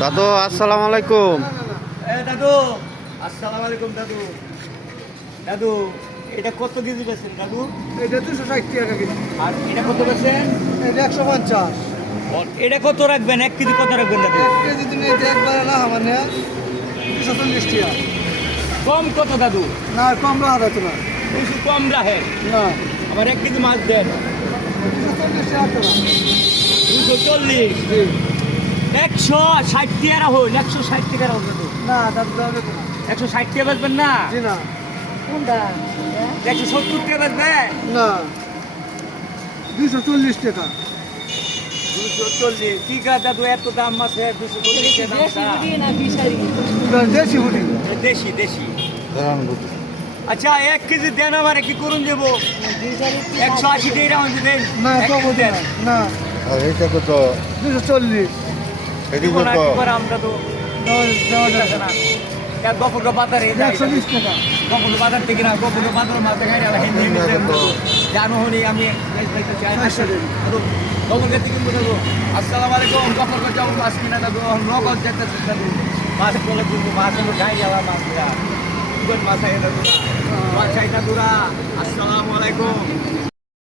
দাদু আসসালামু আলাইকুম। দাদু আসসালামু আলাইকুম। দাদু দাদু এটা কত কেজি বেছেন দাদু? এটা 260 টাকা কেজি। আর এটা কত বেছেন? এটা 150। এটা কত রাখবেন? 1 কেজি কত রাখবেন দাদু? 1 কেজি দিনে এটা একবারে না মানে 240 টাকা। কম কত দাদু? না কম রাখা যাচ্ছে না। কিছু কম রাখে। না আবার 1 কেজি মাছ দেন 240 টাকা। 240। 160 টাকা হইল, 160 টাকা রাখুন দাদু। না দাদু দেওয়া যাবে না। 160 টাকা বেচবেন না? জি না 170 টাকা বেচবেন? না 240 টাকা। 240। ঠিক আছে দাদু, এত দাম আছে 240 টাকা দাম। দেশি মুড়ি। দেশি দেশি। আচ্ছা 1 কেজি দেন, আমার কি করুন যাবো? 180 টাকা রাখুন দেন। না 1 কম কেজি দেন। না আর এটা কত? 240 এদিকে জীবন আর কত? কি করে আমরা তো দেওয়া ঠিক যাবে আছে না। না। এক গফুরকে বাজারে যাই। 120 টাকা। গফুরকে বাজার থেকে না, গফুরকে বাজারের মাছ দেখাই না, হিন্দি জানো হনি আমি গফুরকে থেকে বলবো আসসালামু আলাইকুম। গফুরকে যাবো মাছ কিনা দাদু, নগদ যেতেছে দাদু। মাছ বলে কিন্তু মাছ হলো গাই যাওয়া মাছ মাছ আই দাদুরা। মাছ আই দাদুরা আসসালামু আলাইকুম।